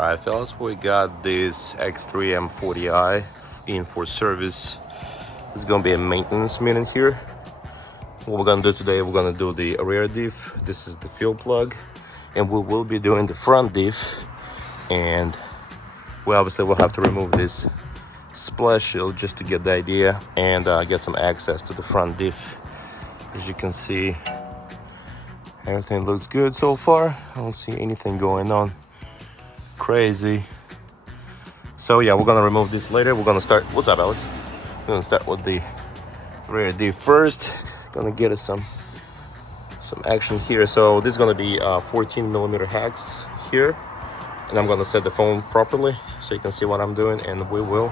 Alright fellas, we got this X3 M40i in for service. It's gonna be a maintenance minute here. What we're gonna do today, we're gonna do the rear diff. This is the fuel plug, and we will be doing the front diff. And we obviously will have to remove this splash shield just to get the idea and get some access to the front diff. As you can see, everything looks good so far. I don't see anything going on crazy. So yeah, we're gonna remove this later. We're gonna start, what's up Alex? We're gonna start with the rear diff first. Gonna get us some action here. So this is gonna be 14mm hacks here, and I'm gonna set the phone properly so you can see what I'm doing, and we will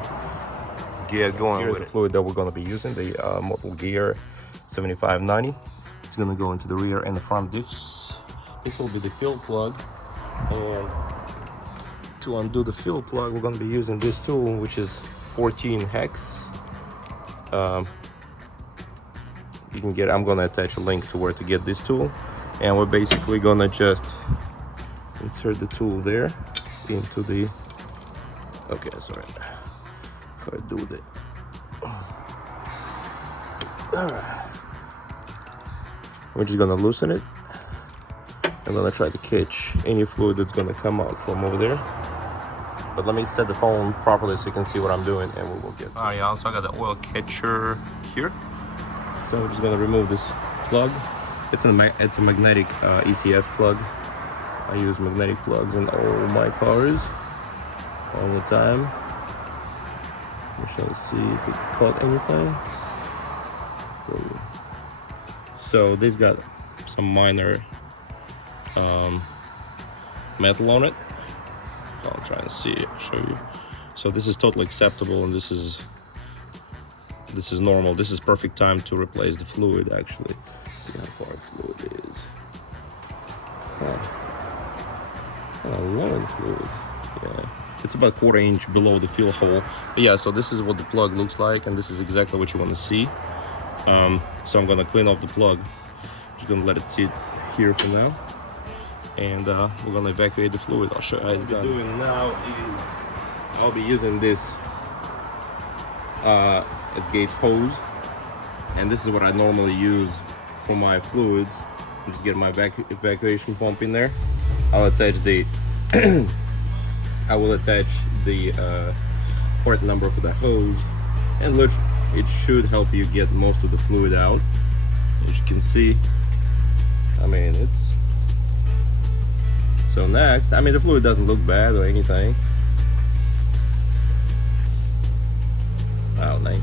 get going. Here's with the fluid that we're gonna be using, the Model Gear 7590. It's gonna go into the rear and the front diffs. This will be the fuel plug, and to undo the fuel plug, we're gonna be using this tool, which is 14 hex. You can get, I'm gonna attach a link to where to get this tool, and we're basically gonna just insert the tool there into the, okay, sorry, how I do that. All right, we're just gonna loosen it. I'm gonna try to catch any fluid that's gonna come out from over there. But let me set the phone properly so you can see what I'm doing, and we will get. All right, y'all, so I got the oil catcher here. So we're just gonna remove this plug. It's a magnetic ECS plug. I use magnetic plugs in all my cars all the time. I'm trying to see if it caught anything. So this got some minor metal on it. So I'll try and show you. So this is totally acceptable, and this is normal. This is perfect time to replace the fluid, actually. See how far fluid is. A lot of fluid. Yeah, it's about 1/4 inch below the fuel hole. But yeah, so this is what the plug looks like, and this is exactly what you want to see. So I'm gonna clean off the plug. Just gonna let it sit here for now, and we're gonna evacuate the fluid. I'll show you how it's done. What we're doing now is I'll be using this it's Gates hose, and this is what I normally use for my fluids. I'm just getting my evacuation pump in there. I'll attach the I will attach the port number for the hose, and look, it should help you get most of the fluid out. As you can see, I mean, it's so next. I mean, the fluid doesn't look bad or anything. Wow, nice.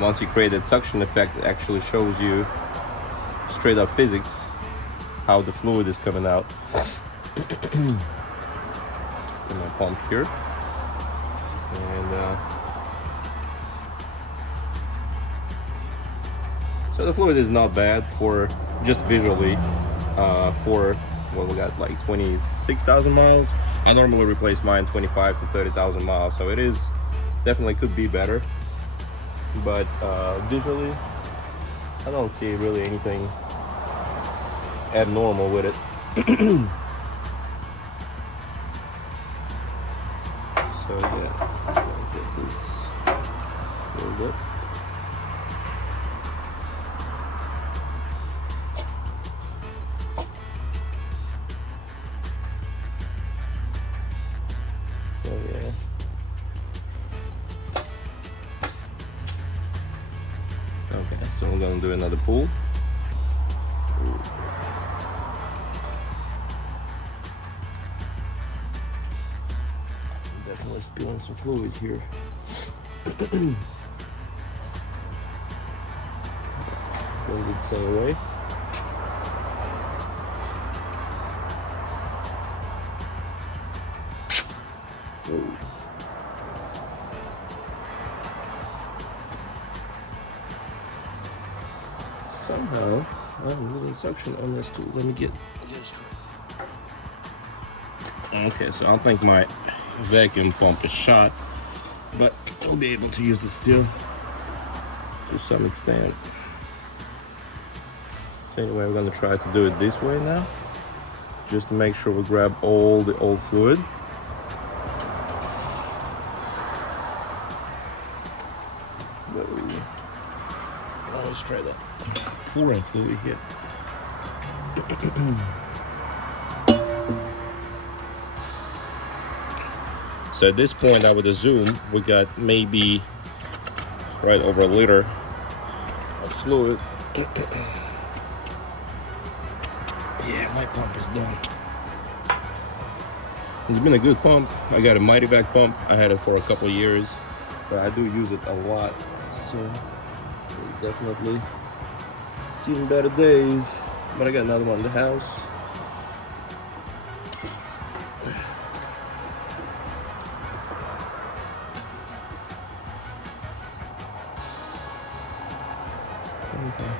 Once you create that suction effect, it actually shows you straight up physics how the fluid is coming out. Put my pump here, and so the fluid is not bad for just visually. For well, we got like 26,000 miles. I normally replace mine 25 to 30,000 miles, so it is definitely could be better. But visually, I don't see really anything abnormal with it. So yeah, I'll get this rolled up. So yeah. Okay, so we're gonna do another pull. Definitely spilling some fluid here. Going it the same way. Ooh. Somehow I'm losing suction on this tool. Let me get this. Okay, so I don't think my vacuum pump is shot, but we'll be able to use it still. to some extent. So anyway, we're gonna try to do it this way now, just to make sure we grab all the old fluid. But let's try that pouring fluid here. So at this point, I would assume we got maybe right over a liter of fluid. Yeah, my pump is done. It's been a good pump. I got a Mighty Vac pump. I had it for a couple of years, but I do use it a lot. So it's definitely seen better days. But I got another one in the house. Okay.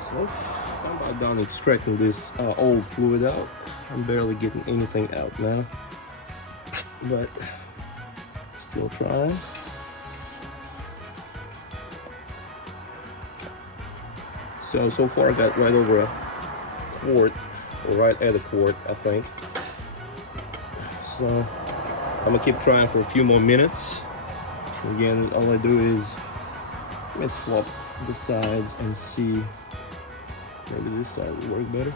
So I'm about done extracting this old fluid out. I'm barely getting anything out now, but still trying. So far I got right over a quart, or right at a quart, I think. So I'm gonna keep trying for a few more minutes. Again, all I do is let me swap the sides and see. Maybe this side will work better.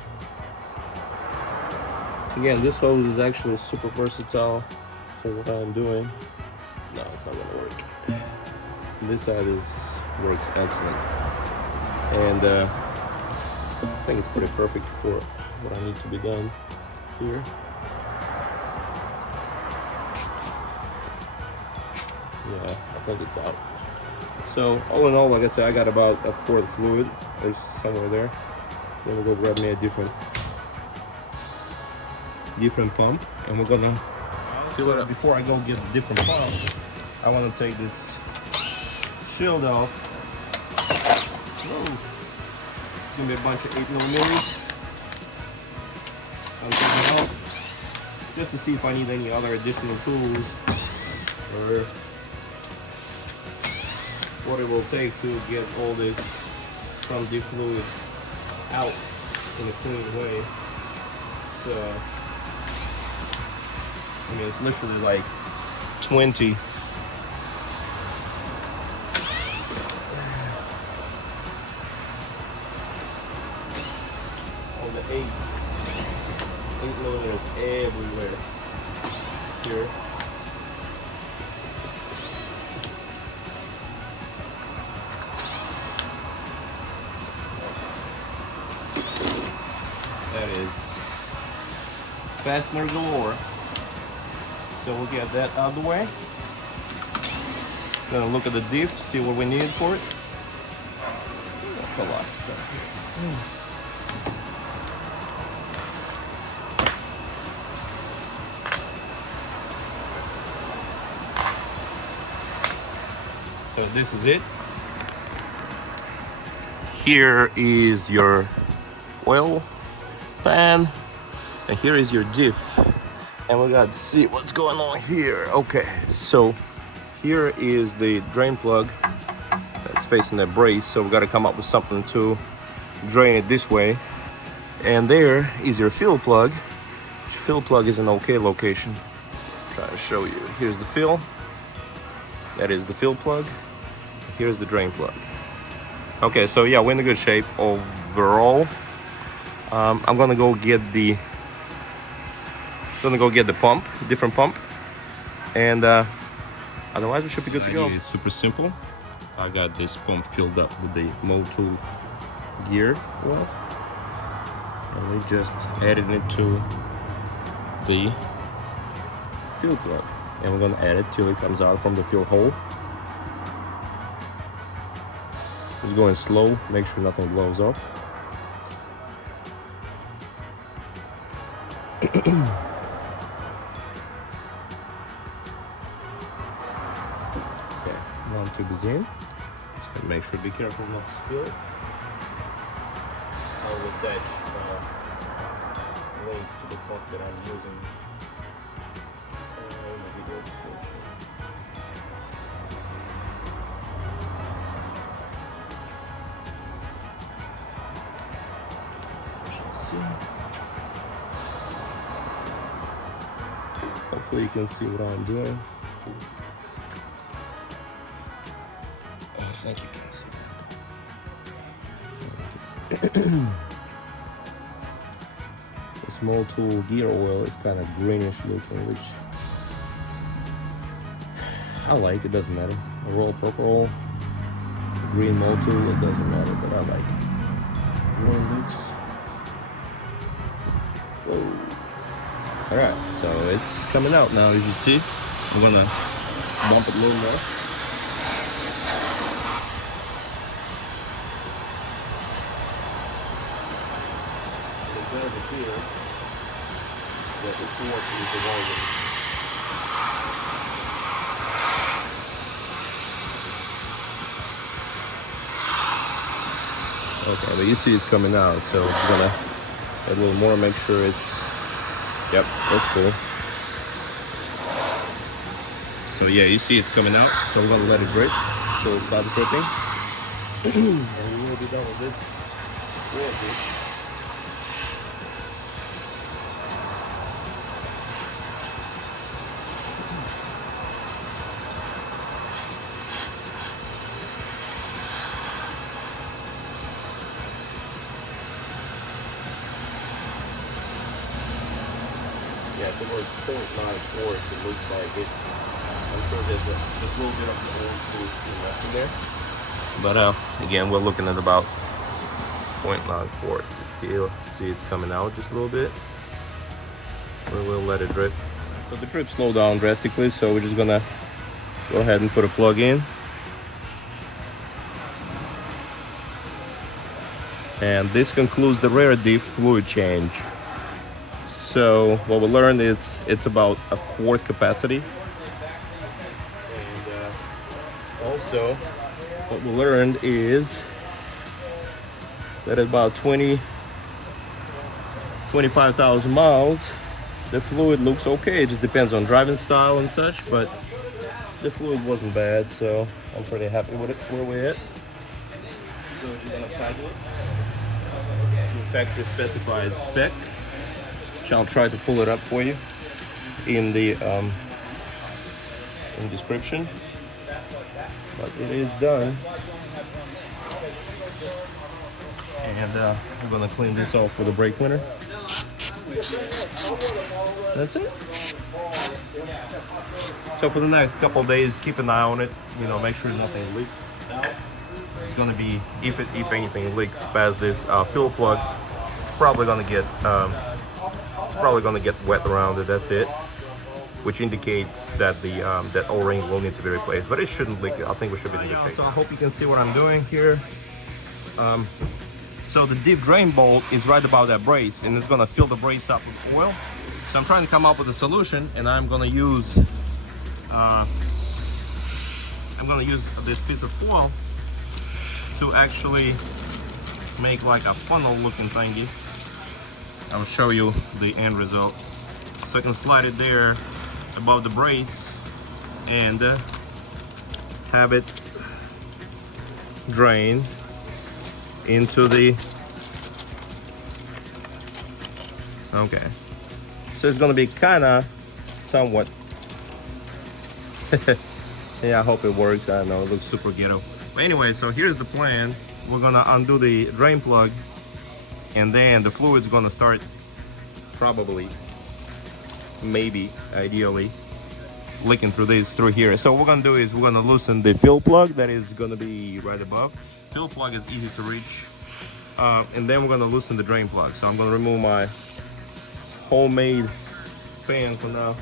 Again, this hose is actually super versatile for what I'm doing. No, it's not gonna work. This side works excellent. And I think it's pretty perfect for what I need to be done here. Yeah, I think it's out. So all in all, like I said, I got about a quart of fluid. There's somewhere there. Then we'll go grab me a different pump, and we're gonna fill it up. Before I go get a different pump, I want to take this shield off. Whoa. It's gonna be a bunch of 8mm. I'll take it out just to see if I need any other additional tools or what it will take to get all this from the fluid out in a clean way. So, I mean, it's literally like 20. All the 8mm everywhere here. That is fastener galore. So we'll get that out of the way. Gonna look at the diff, see what we need for it. That's a lot of stuff here. So this is it. Here is your oil pan, and here is your diff, and we got to see what's going on here. Okay, so here is the drain plug that's facing the brace, so we got to come up with something to drain it this way. And there is your fill plug. Your fill plug is an okay location. Try to show you. Here's the fill. That is the fill plug. Here's the drain plug. Okay, so yeah, we're in a good shape overall. I'm gonna go get the pump, different pump, and otherwise we should be good to go. It's super simple. I got this pump filled up with the Motul gear oil, and we just added it to the fuel plug, and we're gonna add it till it comes out from the fuel hole. Just going slow, make sure nothing blows off. Okay, 1 tube is in. Just gonna make sure, be careful not to spill it. I will attach link to the pump that I'm using in the Hopefully you can see what I'm doing. I think you can see. The small tool gear oil is kind of greenish looking, which I like. It doesn't matter. A roll, purple roll, green mold tool, it doesn't matter, but I like it. The way it looks. Whoa. Alright, so it's coming out now, as you see. I'm gonna bump it a little more. It does appear that the force is the volume. Okay, but you see it's coming out, so I'm gonna add a little more, make sure it's, yep, that's cool. So yeah, you see it's coming out, so we're gonna let it drip, so it'll start dripping. And we will be done with this. Yeah, if it was 0.94, it looks like it. I'm sure there's a little bit of the old food left in there. But again, we're looking at about 0.94. Still see it's coming out just a little bit. We'll let it drip. So the drip slowed down drastically, so we're just gonna go ahead and put a plug in. And this concludes the rear diff fluid change. So what we learned is it's about a quart capacity. And also what we learned is that at about 25,000 miles, the fluid looks okay. It just depends on driving style and such, but the fluid wasn't bad, so I'm pretty happy with it where we're at. So we're gonna tighten it to factory specified spec. I'll try to pull it up for you in the description, but it is done. And we're gonna clean this off with a brake cleaner. That's it. So for the next couple of days, keep an eye on it. You know, make sure nothing leaks out. It's gonna be, if anything leaks past this fuel plug, it's probably gonna get wet around it. That's it, which indicates that the that O-ring will need to be replaced, but it shouldn't leak. I think we should be in good shape. So I hope you can see what I'm doing here. So the diff drain bolt is right about that brace, and it's gonna fill the brace up with oil. So I'm trying to come up with a solution, and I'm gonna use this piece of foil to actually make like a funnel looking thingy. I'll show you the end result. So I can slide it there above the brace and have it drain into the, okay. So it's gonna be kinda somewhat, yeah, I hope it works. I don't know, it looks super ghetto. But anyway, so here's the plan. We're gonna undo the drain plug, and then the fluid's gonna start probably, maybe, ideally, leaking through here. So what we're gonna do is we're gonna loosen the fill plug that is gonna be right above. Fill plug is easy to reach. And then we're gonna loosen the drain plug. So I'm gonna remove my homemade fan for now.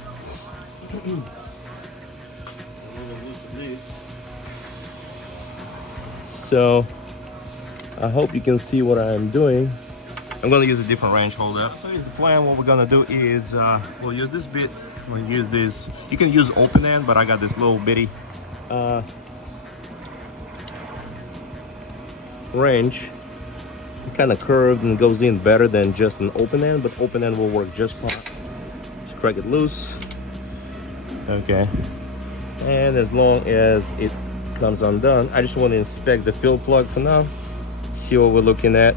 So I hope you can see what I'm doing. I'm gonna use a different wrench holder. So here's the plan. What we're gonna do is we'll use this bit. We'll use this. You can use open end, but I got this little bitty wrench. Kind of curved and goes in better than just an open end, but open end will work just fine. Just crack it loose. Okay, and as long as it comes undone, I just want to inspect the fill plug for now, see what we're looking at.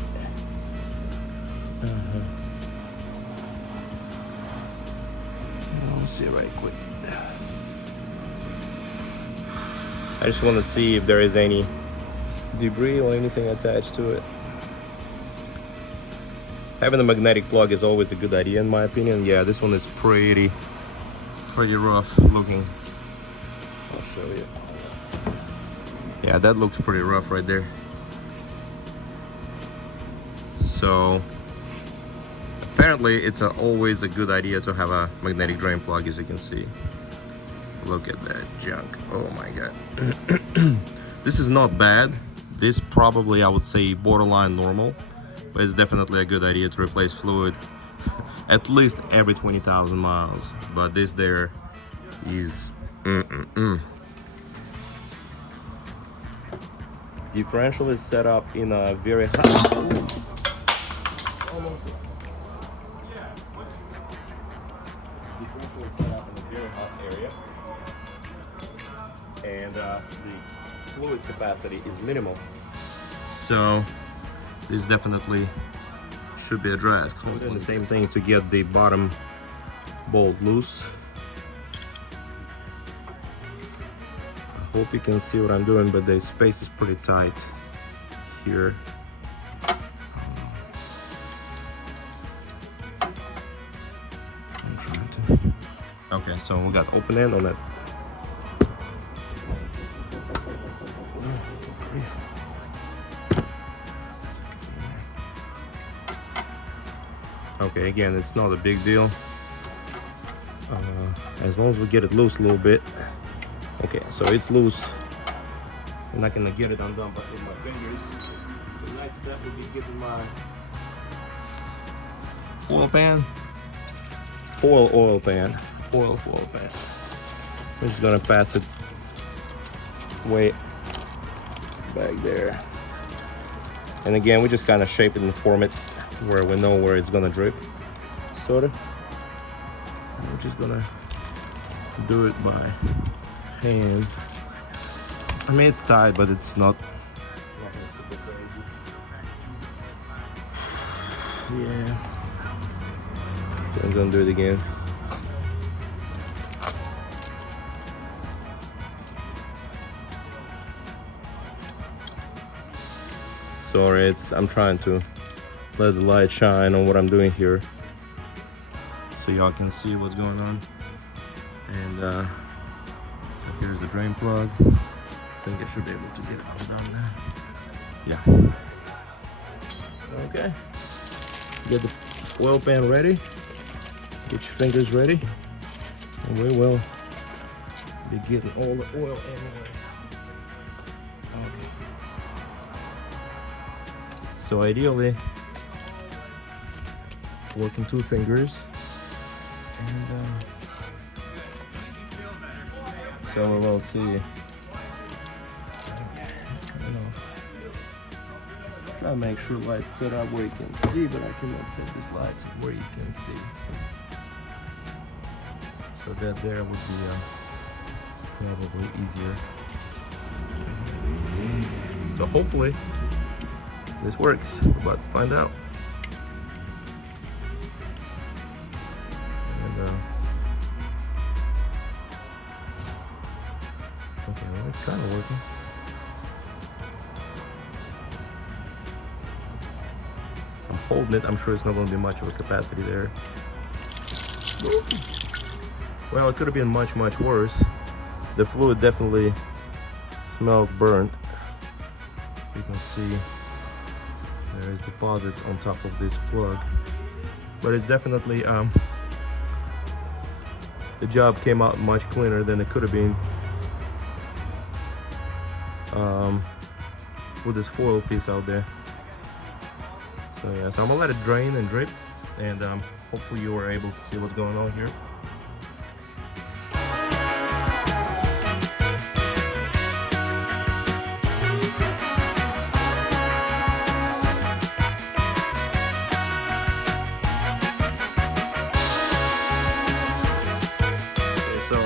Let's see right quick. I just want to see if there is any debris or anything attached to it. Having a magnetic plug is always a good idea in my opinion. Yeah, this one is pretty rough looking. I'll show you. Yeah, that looks pretty rough right there. So apparently it's always a good idea to have a magnetic drain plug, as you can see. Look at that junk. Oh my god. This is not bad. This probably, I would say, borderline normal, but it's definitely a good idea to replace fluid at least every 20,000 miles. But this there is differential is set up in a very hot. Differential is set up in a very hot area, and the fluid capacity is minimal. So this definitely should be addressed. Doing the same thing to get the bottom bolt loose. I hope you can see what I'm doing, but the space is pretty tight here. I'm trying to. Okay, so we got open end on that. Okay, again, it's not a big deal as long as we get it loose a little bit. Okay, so it's loose. I'm not gonna get it undone but with my fingers. The next step will be getting my oil pan. Oil pan. I'm just gonna pass it way back there. And again, we just kind of shape it and form it where we know where it's gonna drip, sort of. And we're just gonna do it by hand. I mean, it's tight, but it's not super crazy. Yeah. So I'm gonna do it again. Sorry, I'm trying to let the light shine on what I'm doing here so y'all can see what's going on. And so here's the drain plug. I think I should be able to get it undone now. Yeah. Okay. Get the oil pan ready. Get your fingers ready. And we will be getting all the oil anyway. Okay. So ideally, working two fingers, and so we will see. Okay, it's coming off. Try to make sure light's set up where you can see, but I cannot set this light where you can see. So that there would be probably easier. So hopefully this works. We're about to find out. And, okay, well, it's kind of working. I'm holding it. I'm sure it's not going to be much of a capacity there. Well, it could have been much worse. The fluid definitely smells burnt. You can see there is deposits on top of this plug, but it's definitely the job came out much cleaner than it could have been with this foil piece out there. So yeah, so I'm gonna let it drain and drip, and hopefully you were able to see what's going on here. So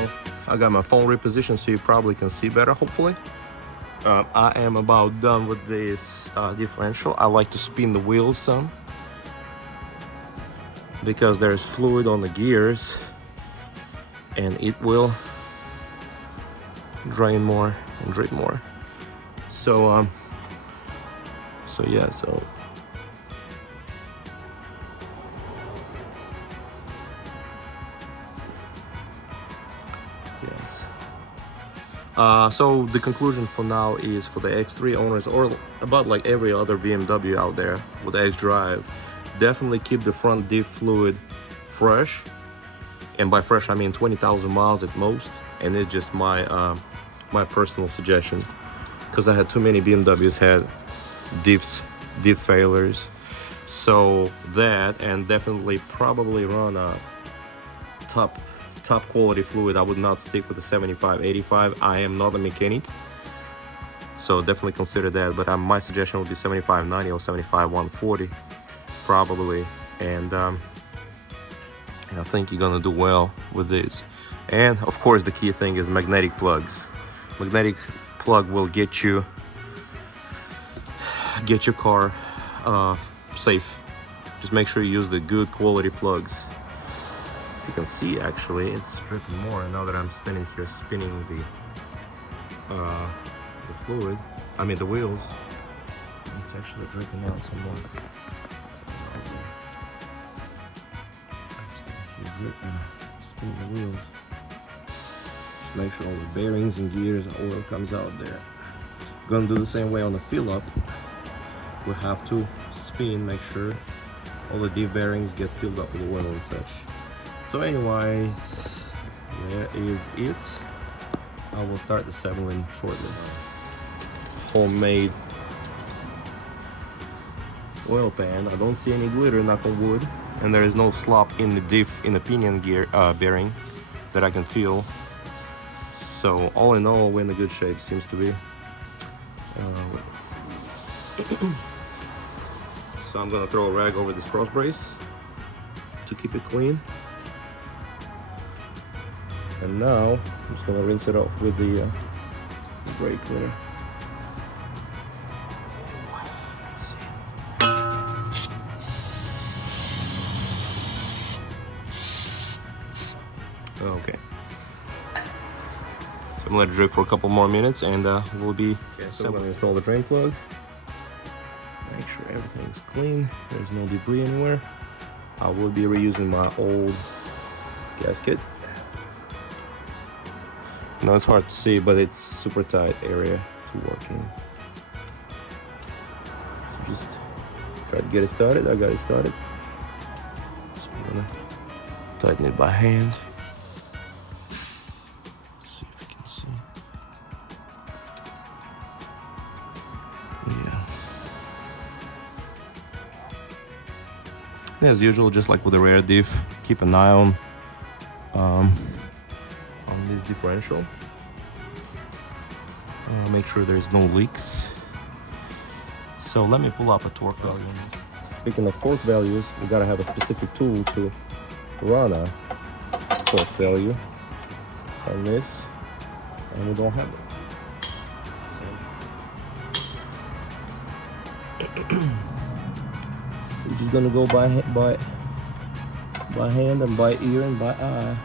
I got my phone repositioned so you probably can see better, hopefully. I am about done with this differential. I like to spin the wheels some because there's fluid on the gears and it will drain more and drip more. So yeah, so yes. So the conclusion for now is for the X3 owners, or about like every other BMW out there with X-Drive, definitely keep the front diff fluid fresh. And by fresh, I mean 20,000 miles at most. And it's just my my personal suggestion, because I had too many BMWs had diff failures. So that, and definitely probably run a top quality fluid. I would not stick with the 75-85. I am not a mechanic, so definitely consider that. But my suggestion would be 75-90 or 75-140 probably. And I think you're gonna do well with this. And of course the key thing is magnetic plugs. Magnetic plug will get your car safe. Just make sure you use the good quality plugs. If you can see, actually it's dripping more now that I'm standing here spinning the fluid, I mean the wheels. It's actually dripping out some more. I'm standing here dripping, spinning the wheels. Just make sure all the bearings and gears and oil comes out there. Gonna do the same way on the fill up. We have to spin, make sure all the diff bearings get filled up with oil and such. So anyways, there is it. I will start the assembling shortly. Homemade oil pan. I don't see any glitter, knock on wood, and there is no slop in the diff in the pinion gear bearing that I can feel. So all in all, we're in a good shape, seems to be. Let's see. So I'm gonna throw a rag over this cross brace to keep it clean. And now I'm just gonna rinse it off with the brake cleaner. Let's see. Okay. So I'm gonna let it drip for a couple more minutes, and we'll be. Okay, so I'm gonna install the drain plug. Make sure everything's clean. There's no debris anywhere. I will be reusing my old gasket. Now it's hard to see, but it's super tight area to work in. So just try to get it started. I got it started. So I'm gonna tighten it by hand. Let's see if you can see. Yeah. As usual, just like with the rear diff, keep an eye on this differential. Make sure there's no leaks. So let me pull up a torque value. Speaking of torque values, we gotta have a specific tool to run a torque value on this, and we don't have it. We're just gonna go by hand and by ear and by eye.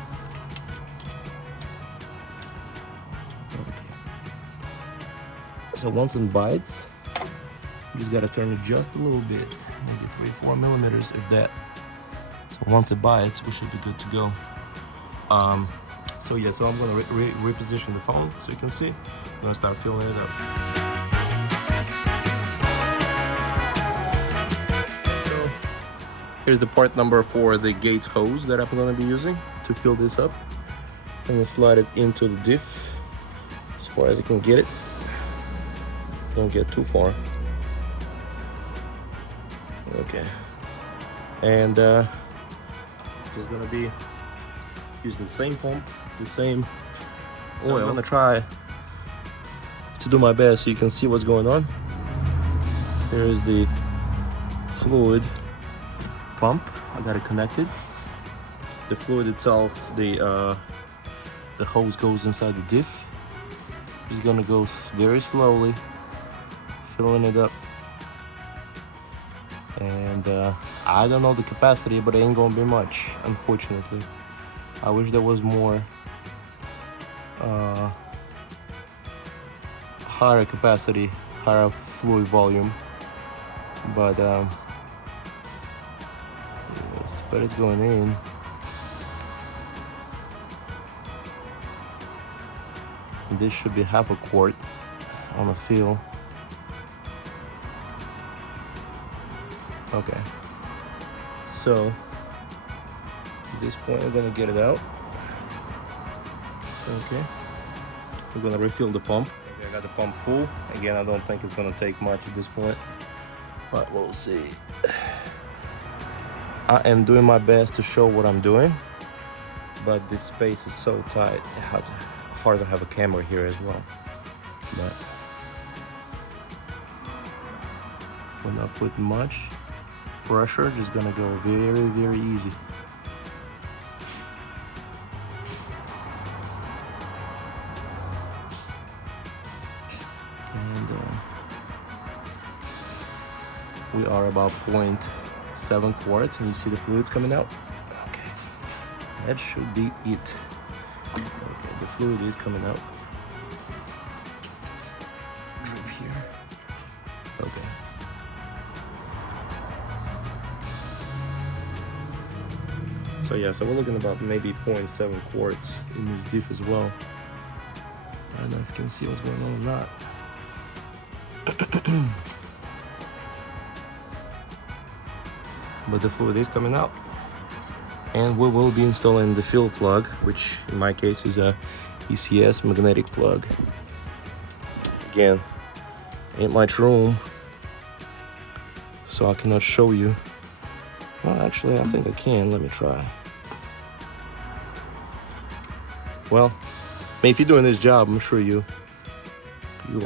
So once it bites, you just gotta turn it just a little bit, maybe 3-4 millimeters, if that. So once it bites, we should be good to go. So yeah, so I'm gonna reposition the phone so you can see. I'm gonna start filling it up. So here's the part number for the Gates hose that I'm gonna be using to fill this up. I'm gonna slide it into the diff as far as I can get it. Don't get too far. Okay. And just gonna be using the same pump, the same oil. So I'm gonna try to do my best so you can see what's going on. Here is the fluid pump. I got it connected. The fluid itself, the the hose goes inside the diff. It's gonna go very slowly, filling it up. And I don't know the capacity, but it ain't gonna be much, unfortunately. I wish there was more higher capacity, higher fluid volume, but yes, but it's going in. And this should be half a quart on the fill. Okay, so at this point we're gonna get it out. Okay, we're gonna refill the pump. Okay, I got the pump full. Again, I don't think it's gonna take much at this point, but we'll see. I am doing my best to show what I'm doing, but this space is so tight. It's hard to have a camera here as well. But we're not putting much pressure, just gonna go very, very easy. And we are about 0.7 quarts, and you see the fluids coming out. Okay, that should be it. Okay, the fluid is coming out. Drip here. Okay. So yeah, so we're looking about maybe 0.7 quarts in this diff as well. I don't know if you can see what's going on with that. But the fluid is coming out. And we will be installing the fill plug, which in my case is a ECS magnetic plug. Again, ain't much room, so I cannot show you. Well, actually, I think I can. Let me try. Well, I mean, if you're doing this job, I'm sure you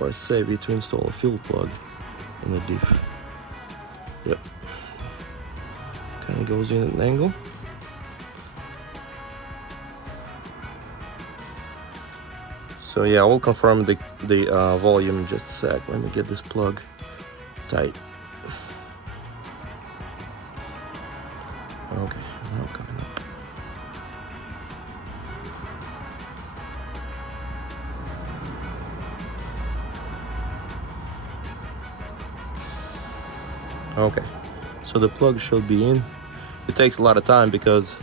are savvy to install a fill plug in the diff. Yep. Kind of goes in at an angle. So yeah, I will confirm the volume in just a sec. Let me get this plug tight. Okay, now coming up. Okay, so the plug should be in. It takes a lot of time because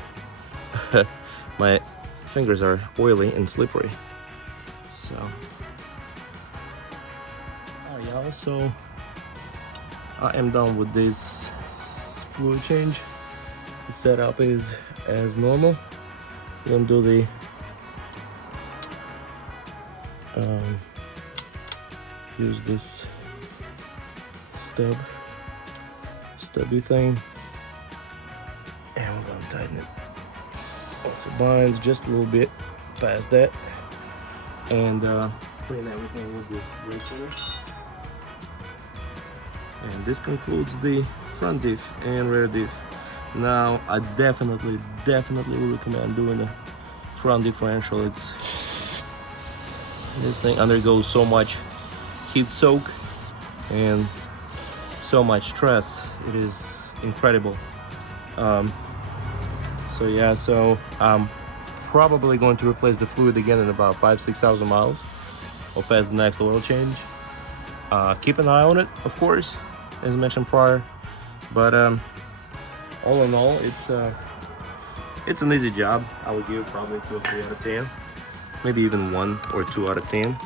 my fingers are oily and slippery. So, oh yeah, also I am done with this fluid change. The setup is as normal. I'm gonna do the use this stubby thing, and we're gonna tighten it once it binds just a little bit past that, and clean everything with the brake cleaner. And this concludes the front diff and rear diff. Now I definitely would recommend doing a front differential. This thing undergoes so much heat soak and so much stress. It is incredible. So yeah, so I'm probably going to replace the fluid again in about 5,000–6,000 miles or past the next oil change. Keep an eye on it, of course, as mentioned prior, but all in all, it's an easy job. I would give it probably 2 or 3 out of 10, maybe even 1 or 2 out of 10.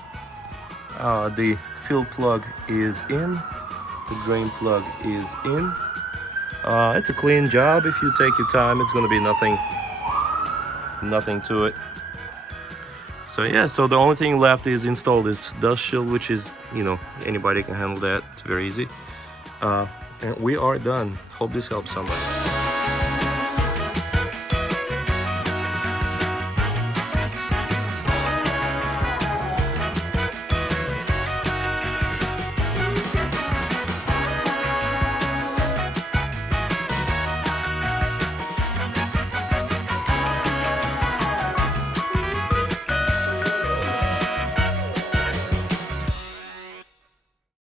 The fill plug is in, the drain plug is in. It's a clean job. If you take your time, it's going to be nothing to it. So yeah, so the only thing left is install this dust shield, which is, you know, anybody can handle that. It's very easy. And we are done. Hope this helps somebody.